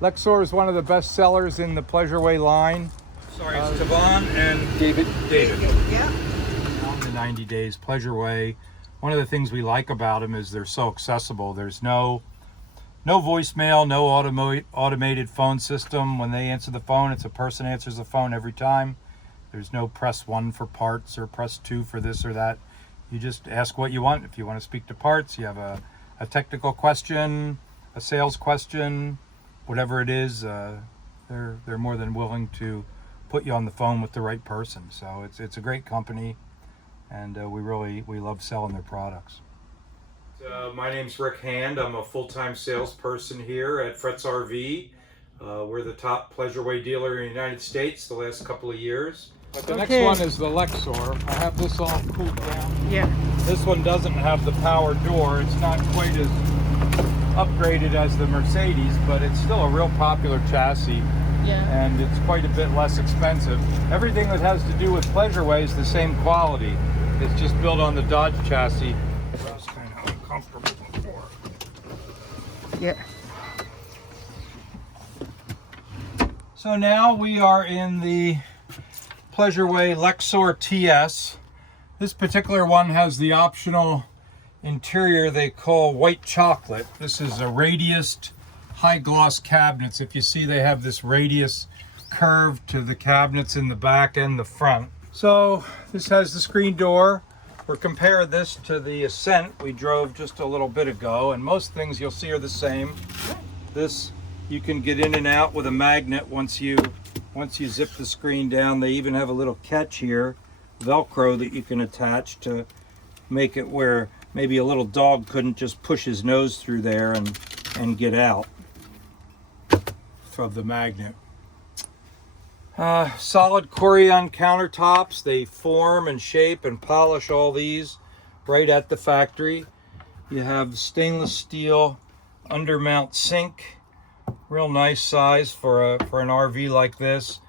Lexor is one of the best sellers in the Pleasureway line. Sorry, it's Devon and David. Yeah. On the 90 Days Pleasureway, one of the things we like about them is they're so accessible. There's no voicemail, no automated phone system. When they answer the phone, it's a person answers the phone every time. There's no press 1 for parts or press 2 for this or that. You just ask what you want. If you want to speak to parts, you have a technical question, a sales question, whatever it is, they're more than willing to put you on the phone with the right person. So it's a great company, and we love selling their products. My name's Rick Hand. I'm a full-time salesperson here at Fretz RV. We're the top Pleasureway dealer in the United States the last couple of years. But the next one is the Lexor. I have this all cooled down. Yeah. This one doesn't have the power door. It's not quite as upgraded as the Mercedes, but it's still a real popular chassis. Yeah. And it's quite a bit less expensive. Everything that has to do with Pleasureway is the same quality. It's just built on the Dodge chassis. It was kind of uncomfortable before. Yeah. So now we are in the Pleasureway Lexor TS. This particular one has the optional interior they call white chocolate. This is a radiused high gloss cabinets. If you see, they have this radius curve to the cabinets in the back and the front. So this has the screen door. We're comparing this to the Ascent we drove just a little bit ago, and most things you'll see are the same. This, you can get in and out with a magnet once you zip the screen down. They even have a little catch here, Velcro, that you can attach to make it where maybe a little dog couldn't just push his nose through there and get out of the magnet. Solid Corian countertops. They form and shape and polish all these right at the factory. You have stainless steel undermount sink. Real nice size for an RV like this.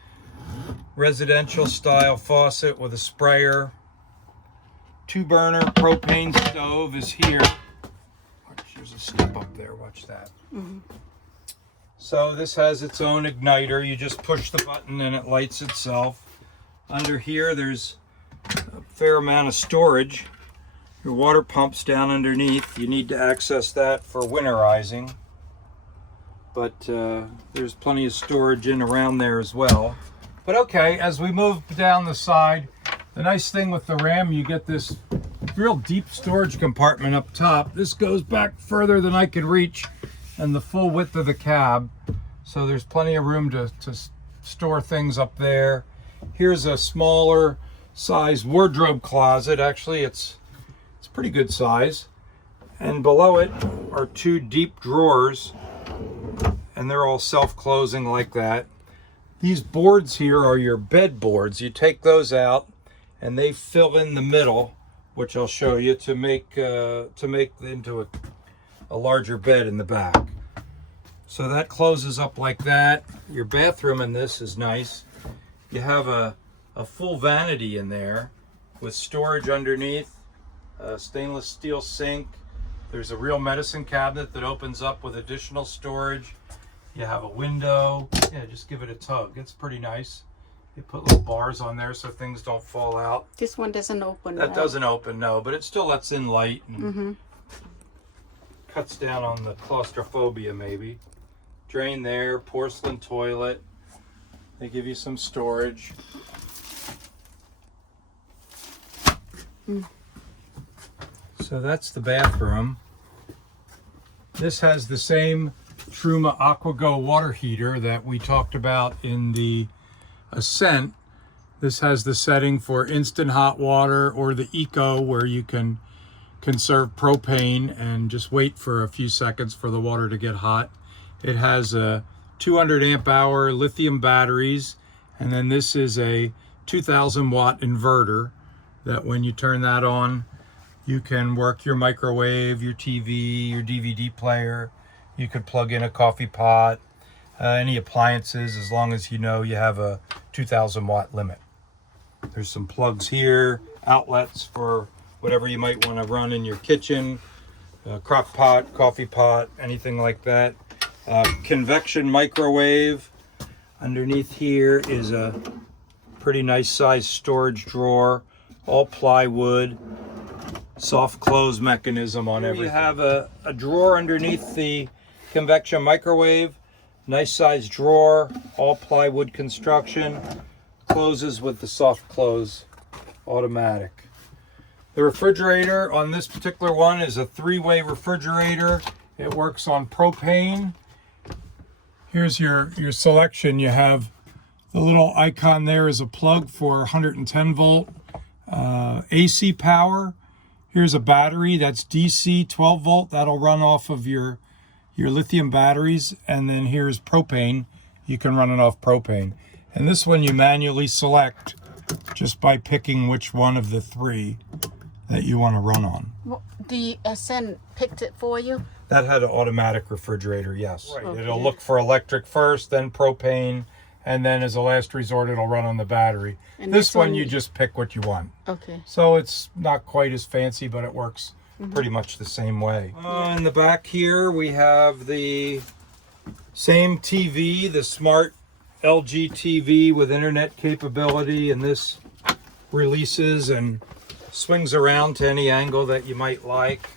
Residential style faucet with a sprayer. 2-burner propane stove is here. There's a step up there, watch that. Mm-hmm. So this has its own igniter. You just push the button and it lights itself. Under here there's a fair amount of storage. Your water pump's down underneath. You need to access that for winterizing. But there's plenty of storage in around there as well. But okay, as we move down the side, the nice thing with the Ram, you get this real deep storage compartment up top. This goes back further than I could reach and the full width of the cab. So there's plenty of room to store things up there. Here's a smaller size wardrobe closet. Actually, it's pretty good size. And below it are 2 deep drawers, and they're all self-closing like that. These boards here are your bed boards. You take those out and they fill in the middle, which I'll show you, to make into a larger bed in the back. So that closes up like that. Your bathroom in this is nice. You have a full vanity in there with storage underneath, a stainless steel sink. There's a real medicine cabinet that opens up with additional storage. You have a window. Yeah, just give it a tug. It's pretty nice. You put little bars on there so things don't fall out. This one doesn't open. That right? doesn't open, no, but it still lets in light and cuts down on the claustrophobia maybe. Drain there, porcelain toilet. They give you some storage. So that's the bathroom. This has the same Truma AquaGo water heater that we talked about in the Ascent. This has the setting for instant hot water, or the Eco, where you can conserve propane and just wait for a few seconds for the water to get hot. It has a 200 amp hour lithium batteries, and then this is a 2000 watt inverter that when you turn that on, you can work your microwave, your TV, your DVD player. You could plug in a coffee pot, any appliances, as long as you know you have a 2000 watt limit. There's some plugs here, outlets for whatever you might want to run in your kitchen, crock pot, coffee pot, anything like that. Convection microwave. Underneath here is a pretty nice sized storage drawer, all plywood, soft close mechanism on everything. You have a drawer underneath the convection microwave, nice sized drawer, all plywood construction, closes with the soft close automatic. The refrigerator on this particular one is a 3-way refrigerator. It works on propane. Here's your selection. You have the little icon there is a plug for 110 volt AC power. Here's a battery that's DC 12 volt. That'll run off of your lithium batteries. And then here's propane. You can run it off propane. And this one you manually select just by picking which one of the 3 that you want to run on. Well, the Ascent picked it for you? That had an automatic refrigerator, yes. Right. Okay. It'll look for electric first, then propane, and then as a last resort, it'll run on the battery. And this one, you just pick what you want. Okay. So it's not quite as fancy, but it works pretty much the same way. In the back here, we have the same TV, the smart LG TV with internet capability, and this releases and swings around to any angle that you might like.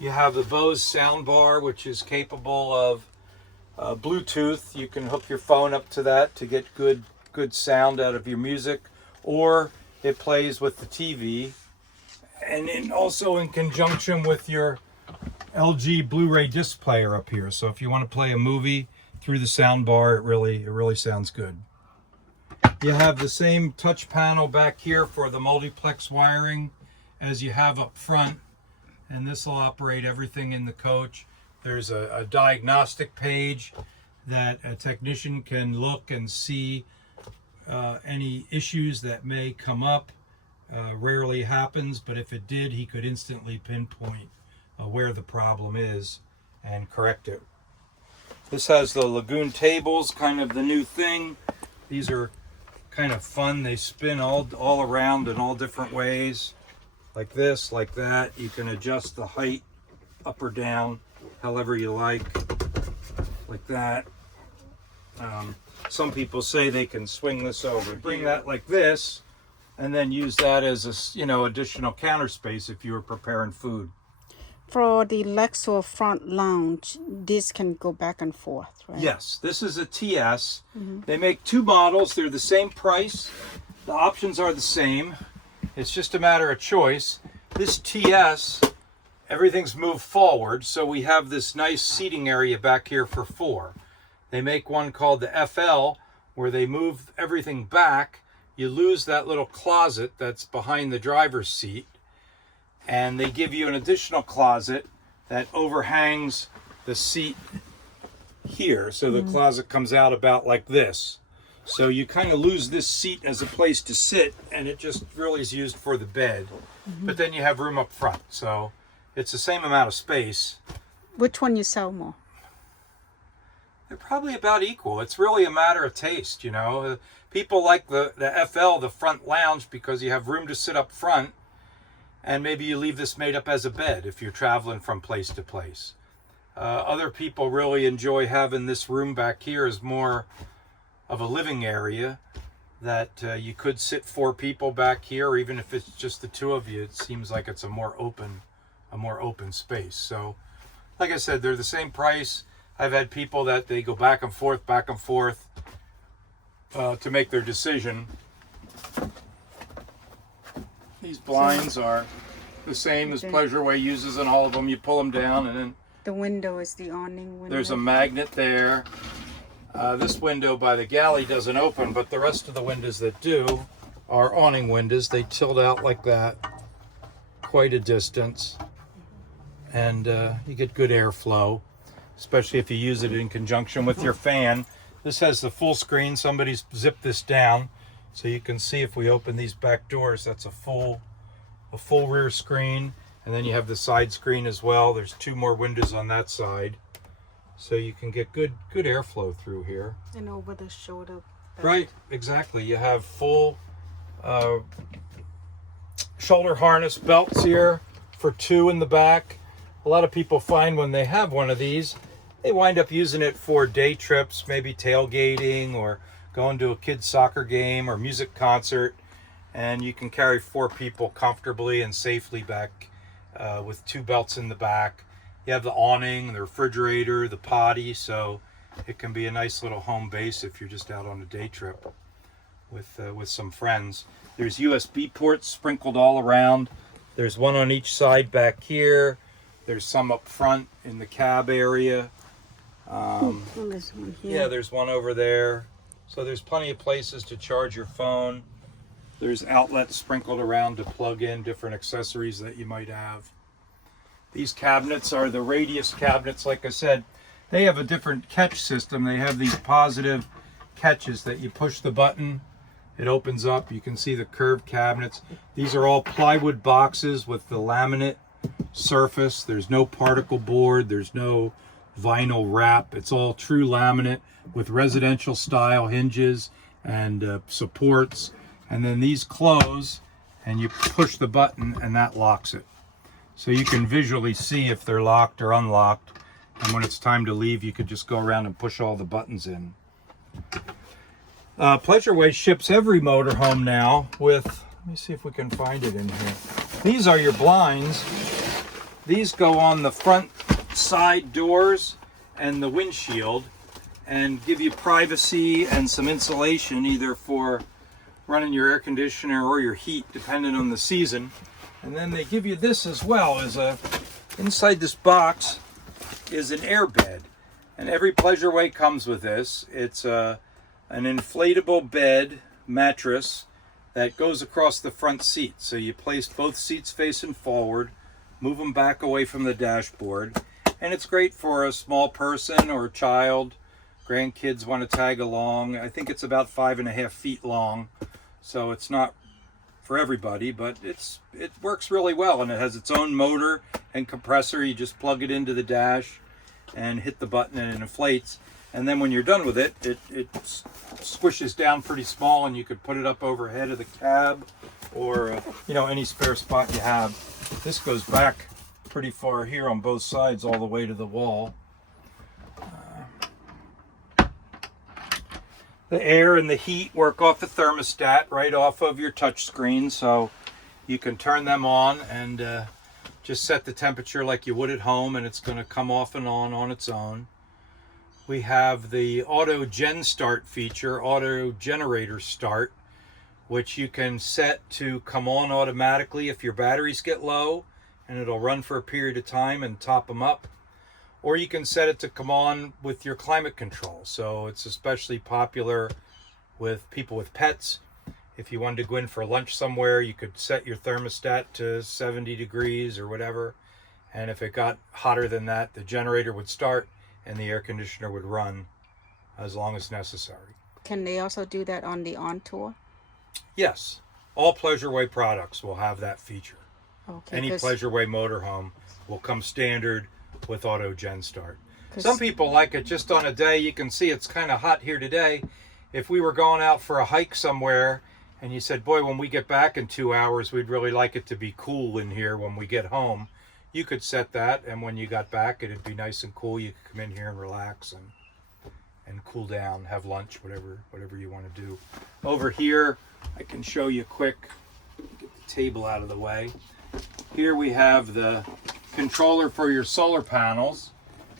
You have the Bose soundbar, which is capable of Bluetooth. You can hook your phone up to that to get good sound out of your music, or it plays with the TV, and also in conjunction with your LG Blu-ray disc player up here. So if you want to play a movie through the soundbar, it really sounds good. You have the same touch panel back here for the multiplex wiring as you have up front, and this will operate everything in the coach. There's a diagnostic page that a technician can look and see any issues that may come up. Rarely happens, but if it did, he could instantly pinpoint where the problem is and correct it. This has the Lagoon tables, kind of the new thing. These are kind of fun. They spin all around in all different ways, like this, like that. You can adjust the height up or down however you like that. Some people say they can swing this over, bring that like this, and then use that as a additional counter space if you were preparing food. For the Lexor front lounge, this can go back and forth, right? Yes, this is a TS. They make 2 models. They're the same price. The options are the same. It's just a matter of choice. This TS, everything's moved forward, so we have this nice seating area back here for 4. They make one called the FL, where they move everything back. You lose that little closet that's behind the driver's seat, and they give you an additional closet that overhangs the seat here. So the closet comes out about like this. So you kind of lose this seat as a place to sit, and it just really is used for the bed. But then you have room up front, so it's the same amount of space. Which one you sell more? They're probably about equal. It's really a matter of taste, People like the FL, the front lounge, because you have room to sit up front, and maybe you leave this made up as a bed if you're traveling from place to place. Other people really enjoy having this room back here as more of a living area, that you could sit 4 people back here, or even if it's just the 2 of you, it seems like it's a more open space. So like I said, they're the same price. I've had people that they go back and forth to make their decision. These blinds are the same as Pleasureway uses in all of them. You pull them down, and then the window is the awning window. There's a magnet there. This window by the galley doesn't open, but the rest of the windows that do are awning windows. They tilt out like that quite a distance, and you get good airflow, especially if you use it in conjunction with your fan. This has the full screen. Somebody's zipped this down, so you can see if we open these back doors, that's a full rear screen, and then you have the side screen as well. There's 2 more windows on that side, so you can get good airflow through here. And over the shoulder belt. Right, exactly. You have full shoulder harness belts here for 2 in the back. A lot of people find when they have one of these, they wind up using it for day trips, maybe tailgating or going to a kid's soccer game or music concert. And you can carry 4 people comfortably and safely back with 2 belts in the back. You have the awning, the refrigerator, the potty, so it can be a nice little home base if you're just out on a day trip with some friends. There's USB ports sprinkled all around. There's one on each side back here. There's some up front in the cab area. There's one here. Yeah, there's one over there. So there's plenty of places to charge your phone. There's outlets sprinkled around to plug in different accessories that you might have. These cabinets are the radius cabinets. Like I said, they have a different catch system. They have these positive catches that you push the button, it opens up. You can see the curved cabinets. These are all plywood boxes with the laminate surface. There's no particle board. There's no vinyl wrap. It's all true laminate with residential style hinges and supports. And then these close and you push the button and that locks it. So you can visually see if they're locked or unlocked. And when it's time to leave, you could just go around and push all the buttons in. Pleasureway ships every motorhome now with, let me see if we can find it in here. These are your blinds. These go on the front side doors and the windshield and give you privacy and some insulation either for running your air conditioner or your heat depending on the season. And then they give you this as well as inside this box is an air bed. And every Pleasureway comes with this. It's an inflatable bed mattress that goes across the front seat. So you place both seats facing forward, move them back away from the dashboard. And it's great for a small person or a child. Grandkids want to tag along. I think it's about 5.5 feet long. So it's not for everybody, but it works really well. And it has its own motor and compressor. You just plug it into the dash and hit the button and it inflates. And then when you're done with it, it squishes down pretty small and you could put it up overhead of the cab or any spare spot you have. This goes back pretty far here on both sides all the way to the wall. The air and the heat work off the thermostat right off of your touch screen, so you can turn them on and just set the temperature like you would at home, and it's going to come off and on its own. We have the auto gen start feature, auto generator start, which you can set to come on automatically if your batteries get low, and it'll run for a period of time and top them up. Or you can set it to come on with your climate control. So it's especially popular with people with pets. If you wanted to go in for lunch somewhere, you could set your thermostat to 70 degrees or whatever. And if it got hotter than that, the generator would start and the air conditioner would run as long as necessary. Can they also do that on the On-Tour? Yes, all Pleasureway products will have that feature. Okay, Any Pleasureway motorhome will come standard with auto gen start. Some people like it just on a day. You can see it's kind of hot here today. If we were going out for a hike somewhere and you said, boy, when we get back in 2 hours, we'd really like it to be cool in here when we get home, you could set that, and when you got back, it'd be nice and cool. You could come in here and relax and cool down, have lunch, whatever you want to do. Over here, I can show you quick, get the table out of the way. Here we have the controller for your solar panels,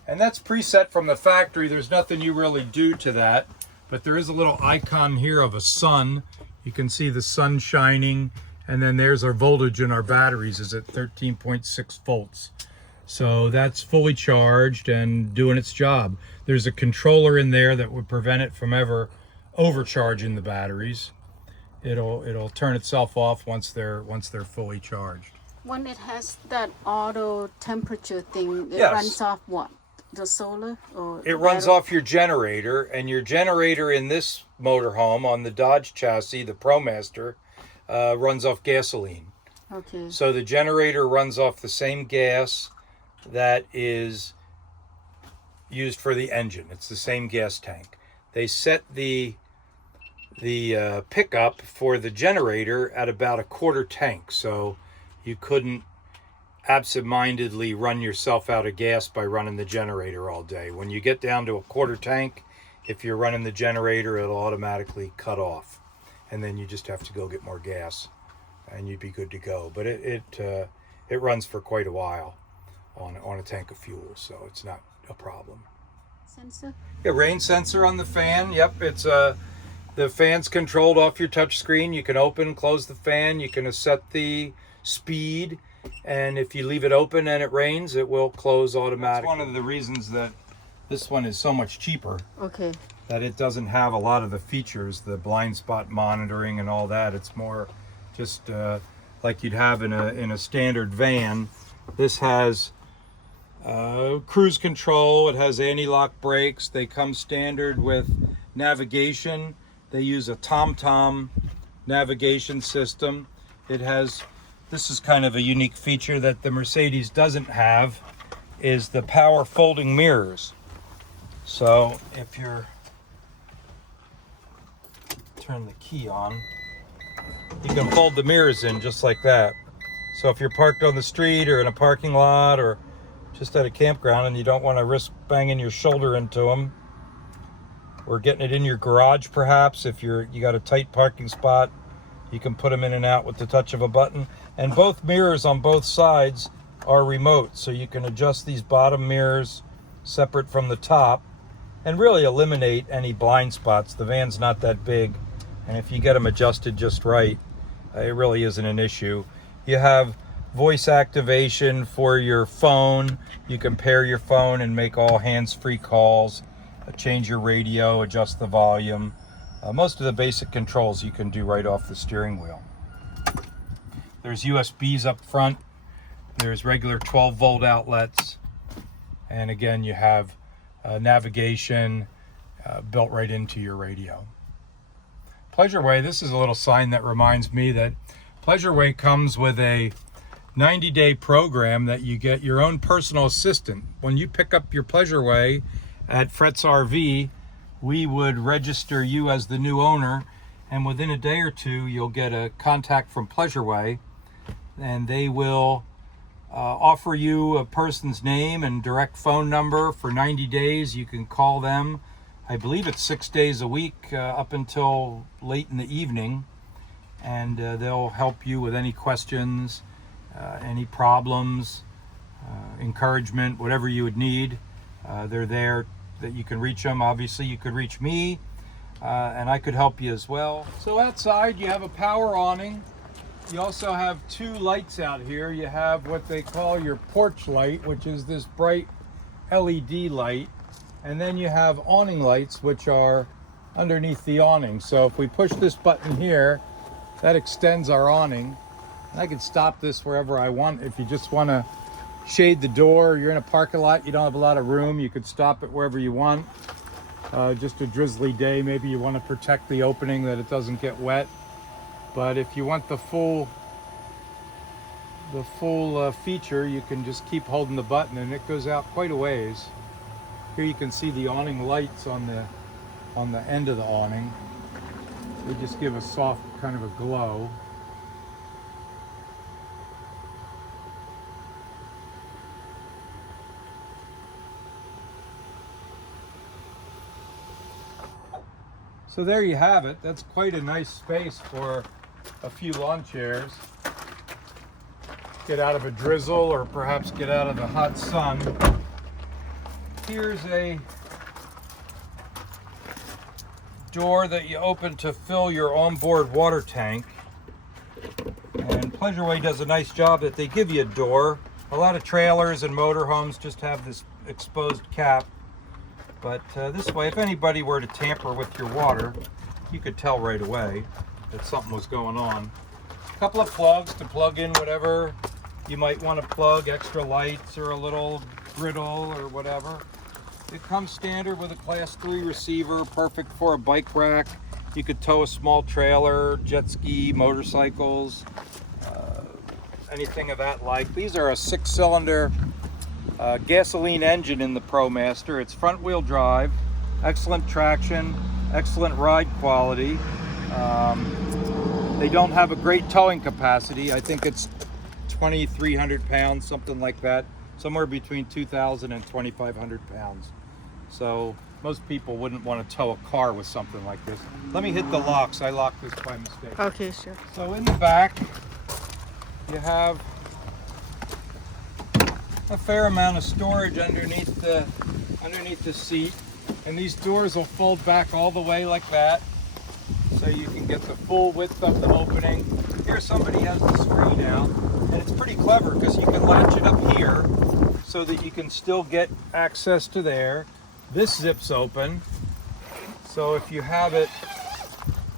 and that's preset from the factory. There's nothing you really do to that, but there is a little icon here of a sun. You can see the sun shining, and then there's our voltage in our batteries is at 13.6 volts. So that's fully charged and doing its job. There's a controller in there that would prevent it from ever overcharging the batteries. It'll turn itself off once they're fully charged. When it has that auto temperature thing, it Yes. runs off what? The solar? Or It runs off your generator, and your generator in this motorhome on the Dodge chassis, the ProMaster, runs off gasoline. Okay. So the generator runs off the same gas that is used for the engine. It's the same gas tank. They set the pickup for the generator at about a quarter tank, so you couldn't absentmindedly run yourself out of gas by running the generator all day. When you get down to a quarter tank, if you're running the generator, it'll automatically cut off, and then you just have to go get more gas, and you'd be good to go. But it runs for quite a while on a tank of fuel, so it's not a problem. Sensor? Yeah, rain sensor on the fan. Yep, it's the fan's controlled off your touch screen. You can open, close the fan. You can set the speed, and if you leave it open and it rains, it will close automatically. That's one of the reasons that this one is so much cheaper. Okay. That it doesn't have a lot of the features, the blind spot monitoring and all that. It's more just like you'd have in a standard van. This has cruise control. It has anti-lock brakes. They come standard with navigation. They use a TomTom navigation system. It has, this is kind of a unique feature that the Mercedes doesn't have, is the power folding mirrors. So if you're, turn the key on, you can fold the mirrors in just like that. So if you're parked on the street or in a parking lot or just at a campground and you don't want to risk banging your shoulder into them, or getting it in your garage perhaps, if you got a tight parking spot, you can put them in and out with the touch of a button. And both mirrors on both sides are remote, so you can adjust these bottom mirrors separate from the top and really eliminate any blind spots. The van's not that big, and if you get them adjusted just right, it really isn't an issue. You have voice activation for your phone. You can pair your phone and make all hands-free calls, change your radio, adjust the volume. Most of the basic controls you can do right off the steering wheel. There's USBs up front. There's regular 12-volt outlets. And again, you have navigation built right into your radio. Pleasureway, this is a little sign that reminds me that Pleasureway comes with a 90-day program that you get your own personal assistant. When you pick up your Pleasureway at Fretz RV, we would register you as the new owner, and within a day or two you'll get a contact from Pleasureway, and they will offer you a person's name and direct phone number for 90 days. You can call them, I believe it's 6 days a week up until late in the evening, and they'll help you with any questions, any problems, encouragement, whatever you would need. They're there that you can reach them. Obviously you could reach me, and I could help you as well. So outside you have a power awning. You also have two lights out here. You have what they call your porch light, which is this bright LED light, and then you have awning lights, which are underneath the awning. So if we push this button here, that extends our awning, and I can stop this wherever I want. If you just want to shade the door, you're in a parking lot, you don't have a lot of room, you could stop it wherever you want. Just a drizzly day, maybe you want to protect the opening that it doesn't get wet. But if you want the full feature, you can just keep holding the button and it goes out quite a ways. Here you can see the awning lights on the end of the awning. They just give a soft kind of a glow. So there you have it. That's quite a nice space for a few lawn chairs. Get out of a drizzle or perhaps get out of the hot sun. Here's a door that you open to fill your onboard water tank. And Pleasureway does a nice job that they give you a door. A lot of trailers and motorhomes just have this exposed cap. But this way, if anybody were to tamper with your water, you could tell right away that something was going on. A couple of plugs to plug in whatever you might want to plug, extra lights or a little griddle or whatever. It comes standard with a class 3 receiver, perfect for a bike rack. You could tow a small trailer, jet ski, motorcycles, anything of that like. These are a 6-cylinder gasoline engine in the ProMaster. It's front wheel drive, excellent traction, excellent ride quality. They don't have a great towing capacity. I think it's 2,300 pounds, something like that. Somewhere between 2,000 and 2,500 pounds. So most people wouldn't want to tow a car with something like this. Let me hit the locks. I locked this by mistake. Okay, sure. So in the back, you have a fair amount of storage underneath the seat, and these doors will fold back all the way like that, so you can get the full width of the opening. Here somebody has the screen out, and it's pretty clever because you can latch it up here so that you can still get access to there. This zips open, so if you have it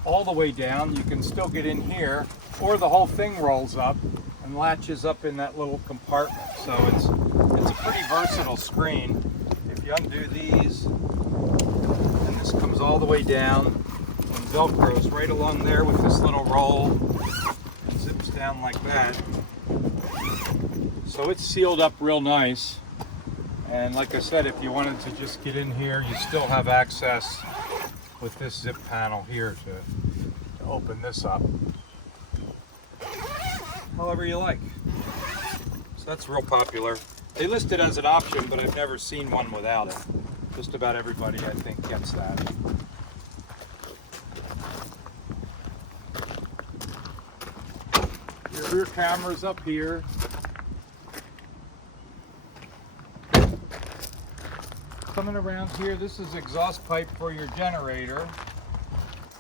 all the way down, you can still get in here, or the whole thing rolls up and latches up in that little compartment. So it's a pretty versatile screen. If you undo these, and this comes all the way down and velcros right along there with this little roll and zips down like that. So it's sealed up real nice. And like I said, if you wanted to just get in here, you still have access with this zip panel here to open this up however you like. So that's real popular. They list it as an option, but I've never seen one without it. Just about everybody, I think, gets that. Your rear camera's up here. Coming around here, this is exhaust pipe for your generator.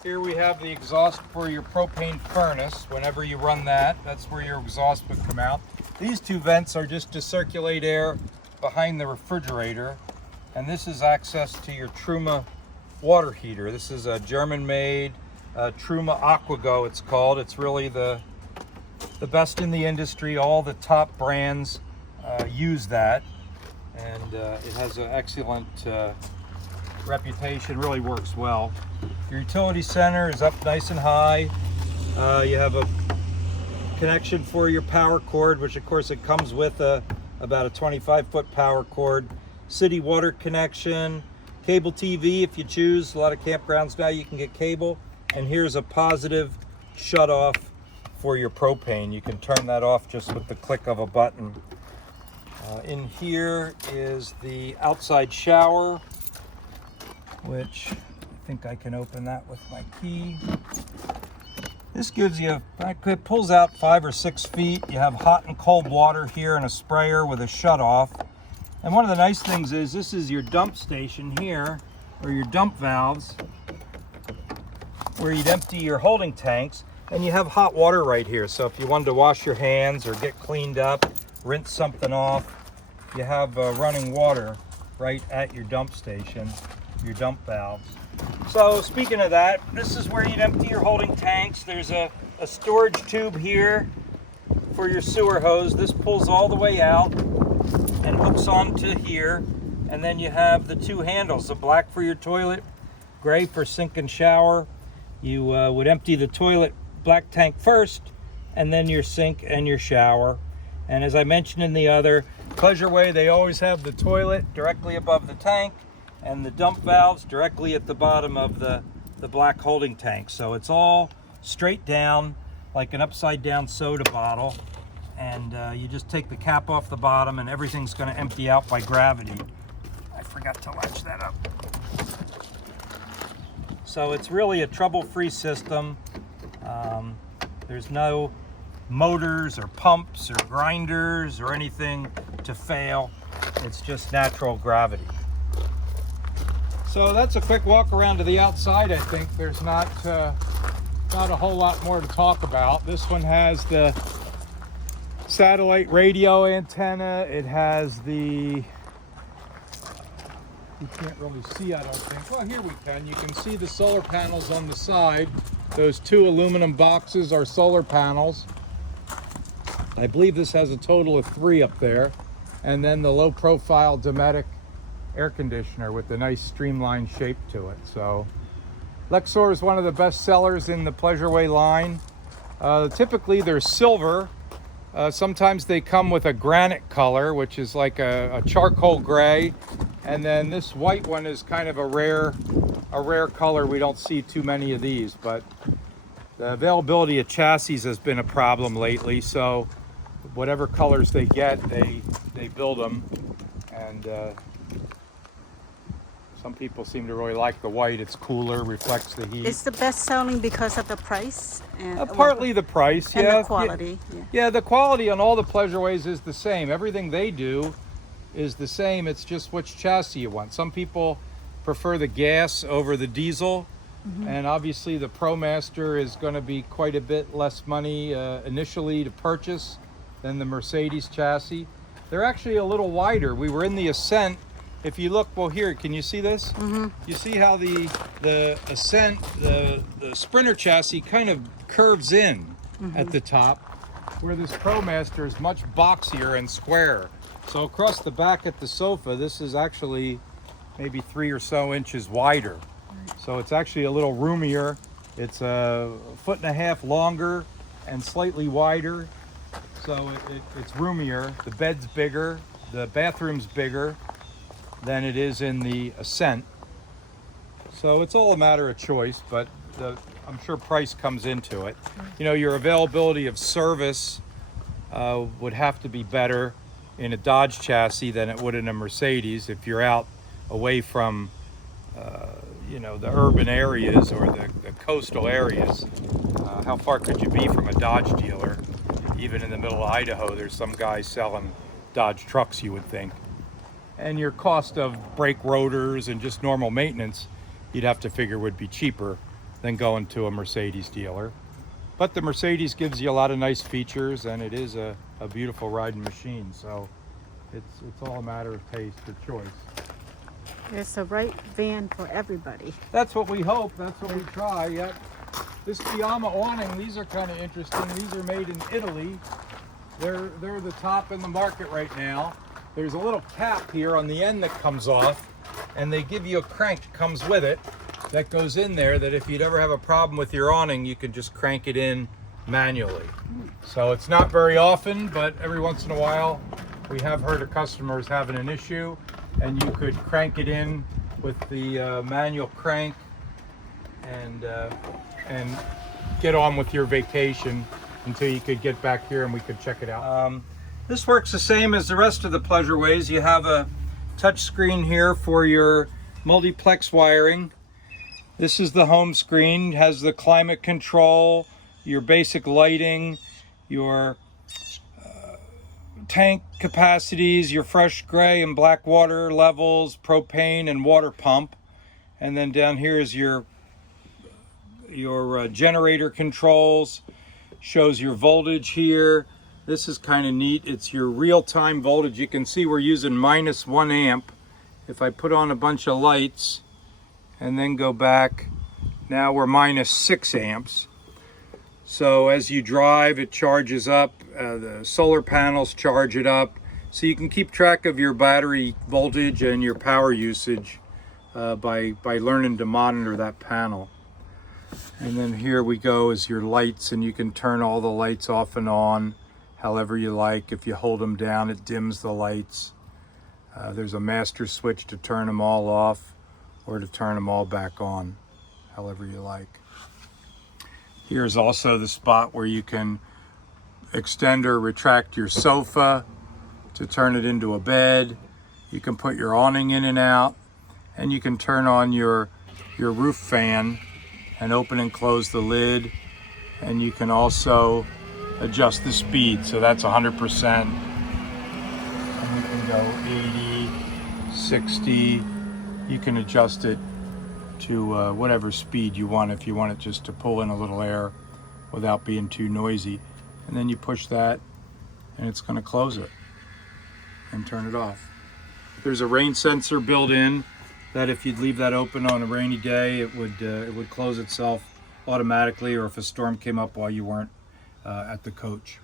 Here we have the exhaust for your propane furnace. Whenever you run that, that's where your exhaust would come out. These two vents are just to circulate air behind the refrigerator. And this is access to your Truma water heater. This is a German-made Truma Aquago, it's called. It's really the best in the industry. All the top brands use that. And it has an excellent reputation, really works well. Your utility center is up nice and high. You have a connection for your power cord, which of course it comes with about a 25-foot power cord. City water connection, cable TV if you choose. A lot of campgrounds now you can get cable. And here's a positive shut off for your propane. You can turn that off just with the click of a button. In here is the outside shower, which I think I can open that with my key. This gives you, it pulls out 5 or 6 feet. You have hot and cold water here and a sprayer with a shut off. And one of the nice things is this is your dump station here, or your dump valves, where you'd empty your holding tanks, and you have hot water right here. So if you wanted to wash your hands or get cleaned up, rinse something off, you have running water right at your dump station, your dump valves. So speaking of that, this is where you'd empty your holding tanks. There's a storage tube here for your sewer hose. This pulls all the way out and hooks onto here. And then you have the 2 handles, the black for your toilet, gray for sink and shower. You would empty the toilet black tank first, and then your sink and your shower. And as I mentioned in the other, Pleasureway, they always have the toilet directly above the tank and the dump valves directly at the bottom of the black holding tank. So it's all straight down like an upside down soda bottle. And you just take the cap off the bottom and everything's going to empty out by gravity. I forgot to latch that up. So it's really a trouble-free system. There's no motors or pumps or grinders or anything to fail. It's just natural gravity. So that's a quick walk around to the outside. I think there's not a whole lot more to talk about. This one has the satellite radio antenna. It has the, you can't really see, I don't think. Well, here we can. You can see the solar panels on the side. Those 2 aluminum boxes are solar panels. I believe this has a total of 3 up there. And then the low profile Dometic air conditioner with the nice streamlined shape to it. So Lexor is one of the best sellers in the Pleasureway line. Typically they're silver. Sometimes they come with a granite color, which is like a charcoal gray. And then this white one is kind of a rare color. We don't see too many of these, but the availability of chassis has been a problem lately. So whatever colors they get, they build them. And some people seem to really like the white. It's cooler, reflects the heat. It's the best selling because of the price and Partly the price, and yeah. the quality. Yeah. Yeah, the quality on all the Pleasureways is the same. Everything they do is the same. It's just which chassis you want. Some people prefer the gas over the diesel, and obviously the ProMaster is going to be quite a bit less money initially to purchase than the Mercedes chassis. They're actually a little wider. We were in the Ascent. If you look, well, here, can you see this? You see how the Ascent, the Sprinter chassis kind of curves in at the top, where this ProMaster is much boxier and square. So across the back at the sofa, this is actually maybe 3 or so inches wider. So it's actually a little roomier. It's 1.5 feet longer and slightly wider. So it's roomier. The bed's bigger. The bathroom's bigger than it is in the Ascent. So it's all a matter of choice, but I'm sure price comes into it. You know, your availability of service would have to be better in a Dodge chassis than it would in a Mercedes. If you're out away from you know, the urban areas or the coastal areas, how far could you be from a Dodge dealer? Even in the middle of Idaho, there's some guys selling Dodge trucks, you would think. And your cost of brake rotors and just normal maintenance, you'd have to figure would be cheaper than going to a Mercedes dealer. But the Mercedes gives you a lot of nice features, and it is a beautiful riding machine. So it's all a matter of taste or choice. It's the right van for everybody. That's what we hope. That's what we try. Yep. This Fiamma awning, these are kind of interesting. These are made in Italy. They're the top in the market right now. There's a little cap here on the end that comes off, and they give you a crank that comes with it that goes in there, that if you'd ever have a problem with your awning, you can just crank it in manually. So it's not very often, but every once in a while we have heard of customers having an issue, and you could crank it in with the manual crank and get on with your vacation until you could get back here and we could check it out. This works the same as the rest of the Pleasureways. You have a touch screen here for your multiplex wiring. This is the home screen. It has the climate control, your basic lighting, your tank capacities, your fresh gray and black water levels, propane and water pump. And then down here is your generator controls. Shows your voltage here. This is kind of neat. It's your real-time voltage. You can see we're using -1 amp. If I put on a bunch of lights and then go back, now we're -6 amps. So as you drive, it charges up. The solar panels charge it up. So you can keep track of your battery voltage and your power usage by learning to monitor that panel. And then here we go is your lights, and you can turn all the lights off and on however you like. If you hold them down, it dims the lights. There's a master switch to turn them all off or to turn them all back on, however you like. Here's also the spot where you can extend or retract your sofa to turn it into a bed. You can put your awning in and out, and you can turn on your roof fan and open and close the lid. And you can also adjust the speed, so that's 100%. And you can go 80, 60. You can adjust it to whatever speed you want, if you want it just to pull in a little air without being too noisy. And then you push that and it's going to close it and turn it off. There's a rain sensor built in that if you'd leave that open on a rainy day, it would close itself automatically, or if a storm came up while you weren't at the coach.